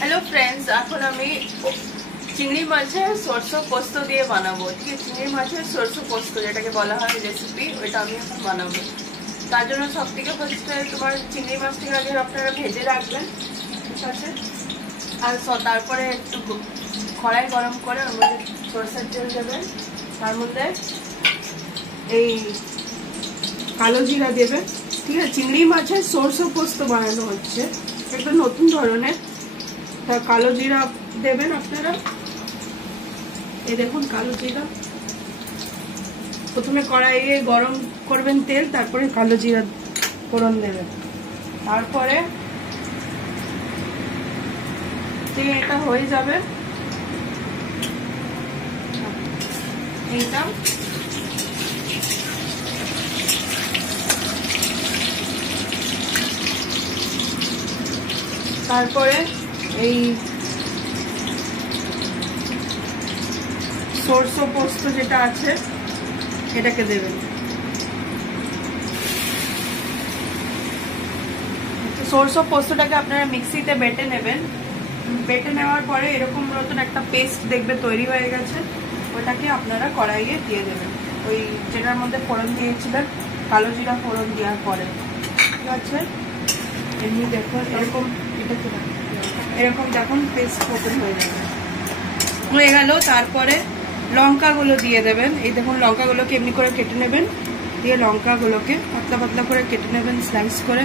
Hello friends, এখন আমি চিংড়ি মাছের সরষে পোস্ত দিয়ে বানাবো। ঠিক আছে, চিংড়ি মাছের সরষে পোস্ত যেটাকে বলা হয় রেসিপি, ওইটা আমি এখন বানাবো। তার জন্য সবথেকে ফার্স্টে তোমার চিংড়ি মাছটাকে আগে আপনারা ভেজে রাখবেন, ঠিক আছে। আর তারপরে একটু কড়াই গরম করে ওর মধ্যে সরষের তেল দেবেন, তার মধ্যে এই কালো জিরা দেবেন। ঠিক আছে, চিংড়ি মাছের সরষে পোস্ত বানানো হচ্ছে, একটা নতুন ধরনের। তা কালো জিরা দেবেন আপনারা, এই দেখুন কালো জিরা। প্রথমে কড়াইয়ে গরম করবেন তেল, তারপরে কালো জিরা ফোড়ন দেবেন। তারপরে এটা হয়ে যাবে, এইটা তারপরে এই সরষে পোস্ত যেটা আছে এটাকে দেবেন। সরষে পোস্তটাকে আপনারা মিক্সিতে বেটে নেবেন। বেটে নেওয়ার পরে এরকম নতুন একটা পেস্ট দেখবে তৈরি হয়ে গেছে, ওটাকে আপনারা কড়াইয়ে দিয়ে দেবেন, ওই যেটার মধ্যে ফোড়ন দিয়েছিলেন কালো জিরা ফোড়ন দেওয়ার পরে। ঠিক আছে, এমনি দেখুন এরকম এরকম দেখুন পেস্ট মতন হয়ে গেল। তারপরে লঙ্কাগুলো দিয়ে দেবেন। এই দেখুন লঙ্কাগুলোকে এমনি করে কেটে নেবেন, দিয়ে লঙ্কাগুলোকে পাতলা পাতলা করে কেটে নেবেন, স্লাইস করে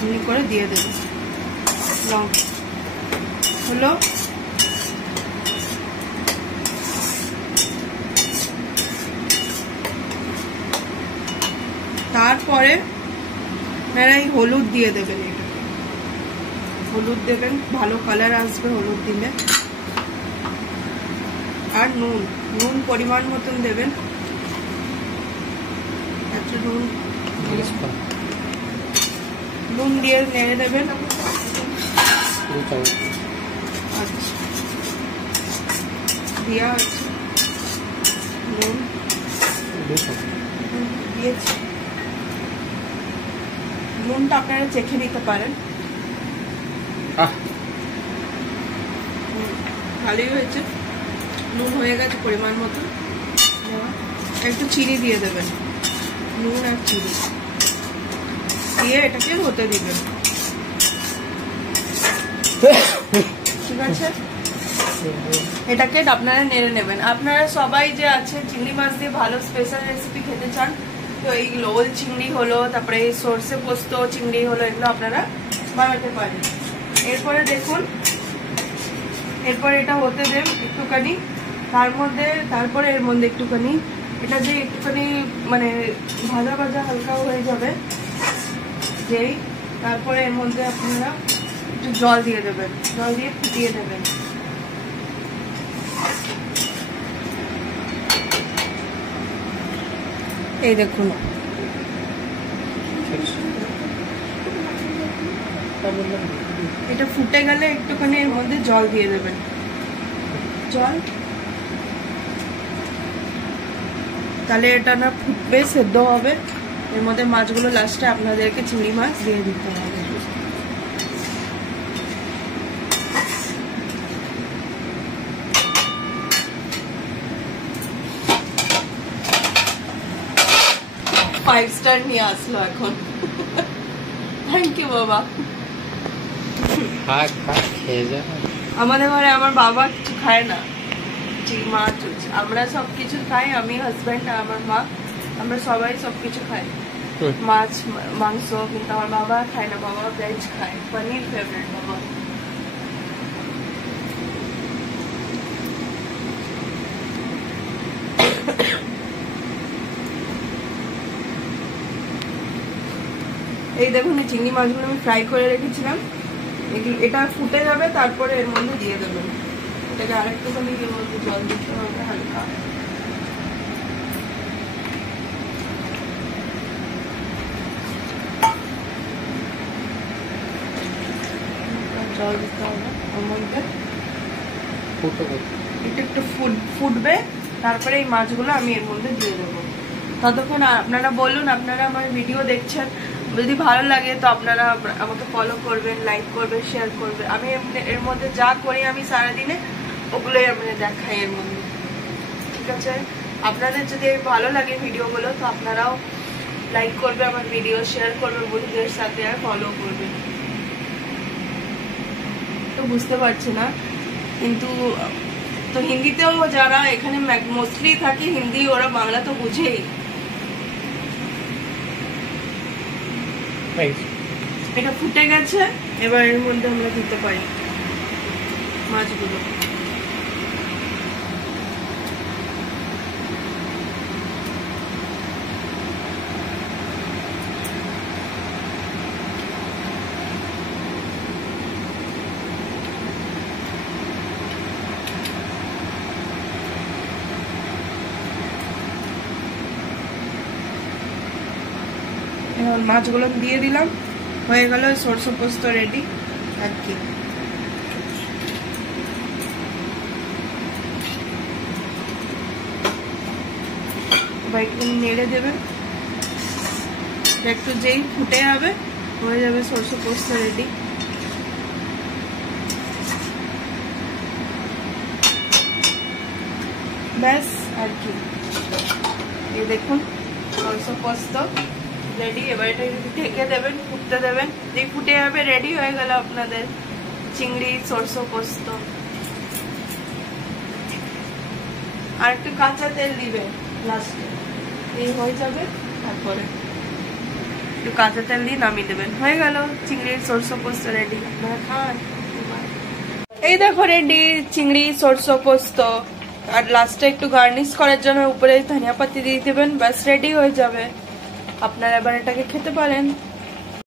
এমনি করে দিয়ে দেবেন। লঙ্কা হলো, তারপরে আপনারা এই হলুদ দিয়ে দেবেন। এটা হলুদ দেবেন, ভালো কালার আসবে হলুদ দিলে। আর নুন, নুন পরিমাণ মতন দেবেন। আচ্ছা, নুন দিয়ে নেড়ে দেবেন। দেওয়া আছে নুন দিয়েছি, নুনটা আপনারা চেখে নিতে পারেন। ভালোই হয়েছে, নুন হয়ে গেছে পরিমাণ মতো। একটু চিনি দিয়ে দেবেন, নুন আর চিনি দিয়ে এটাকে হতে দিবেন। ঠিক আছে, এটাকে আপনারা নেড়ে নেবেন। আপনারা সবাই যে আছে চিংড়ি মাছ দিয়ে ভালো স্পেশাল রেসিপি খেতে চান, তো এই লোল চিংড়ি হলো, তারপরে এই সর্ষে পোস্ত চিংড়ি হলো, এগুলো আপনারা বানাতে পারেন। এরপরে দেখুন, এরপরে এটা হতে দেন একটুখানি, তারপরে এর মধ্যে একটুখানি এটা যে একটুখানি মানে ভাজা ভাজা হালকা হয়ে যাবে যেই, তারপরে এর মধ্যে আপনারা একটু জল দিয়ে দেবেন, জল দিয়ে ফুটিয়ে দেবেন। এই দেখুন এটা ফুটে গেলে একটুখানি এর মধ্যে জল দিয়ে দেবেন, জল, তাহলে এটা না ফুটবে, সেদ্ধ হবে। এর মধ্যে মাছগুলো লাস্টে আপনাদেরকে চিংড়ি মাছ দিয়ে দিতে হবে। ফাইভ স্টার নিয়ে আসলো এখন। থ্যাংক ইউ বাবা। আমাদের ঘরে আমার বাবা কিছু খায় না, মাছ, আমরা সবকিছু খাই, আমি হাজবেন্ড আর আমার মা, আমরা সবাই সবকিছু খাই, মাছ মাংস, কিন্তু আমার বাবা খায় না, বাবা ভেজ খায়, পনির ফেভারিট বাবা। এই দেখুন এই চিংড়ি মাছগুলো আমি ফ্রাই করে রেখেছিলাম, এটা ফুটে যাবে, তারপরে এর মধ্যে দিয়ে দেবেন। এটাকে আরেকটুখানি এর মধ্যে জল দিতে হবে হালকা, জল দিতে হবে ওর মধ্যে, এটা একটু ফুটবে, তারপরে এই মাছগুলো আমি এর মধ্যে দিয়ে দেবো। ততক্ষণ আপনারা বলুন, আপনারা আমার ভিডিও দেখছেন, যদি ভালো লাগে তো আপনারা আমাকে ফলো করবেন, লাইক করবেন, শেয়ার করবেন। আমি এর মধ্যে যা করি আমি সারাদিনে ওগুলোই আমি দেখাই এর মধ্যে, ঠিক আছে? আপনাদের যদি ভালো লাগে ভিডিওগুলো তো আপনারাও লাইক করবে আমার ভিডিও, শেয়ার করবে বন্ধুদের সাথে, আর ফলো করবে। তো বুঝতে পারছি না, কিন্তু তো হিন্দিতেও যারা এখানে মোস্টলি থাকে হিন্দি, ওরা বাংলা তো বুঝেই। এটা ফুটে গেছে, এবার এর মধ্যে আমরা দিতে পারি মাছগুলো। এখন মাছগুলো দিয়ে দিলাম, হয়ে গেল সরষে পোস্ত রেডি আর কি। একটু নেড়ে দেবেন, একটু যেই ফুটে যাবে হয়ে যাবে সরষে পোস্ত রেডি। ব্যাস আর কি, এই দেখুন সরষে পোস্ত রেডি। এবার এটা ঢেকে দেবেন, ফুটতে দেবেন, যেই ফুটে যাবে রেডি হয়ে গেল আপনাদের চিংড়ি সরষে পোস্ত। আর একটু কাঁচা তেল দিবেন লাস্টে, এই হয়ে যাবে। তারপরে একটু কাঁচা তেল দিয়ে নামিয়ে দেবেন, হয়ে গেল চিংড়ির সরষে পোস্ত রেডি। আপনারা খান। এই দেখো রেডি চিংড়ি সরষে পোস্ত। আর লাস্টে একটু গার্নিশ করার জন্য উপরে ধনিয়া পাতা দিয়ে দেবেন, ব্যাস রেডি হয়ে যাবে। আপনারা এবার এটাকে খেতে পারেন।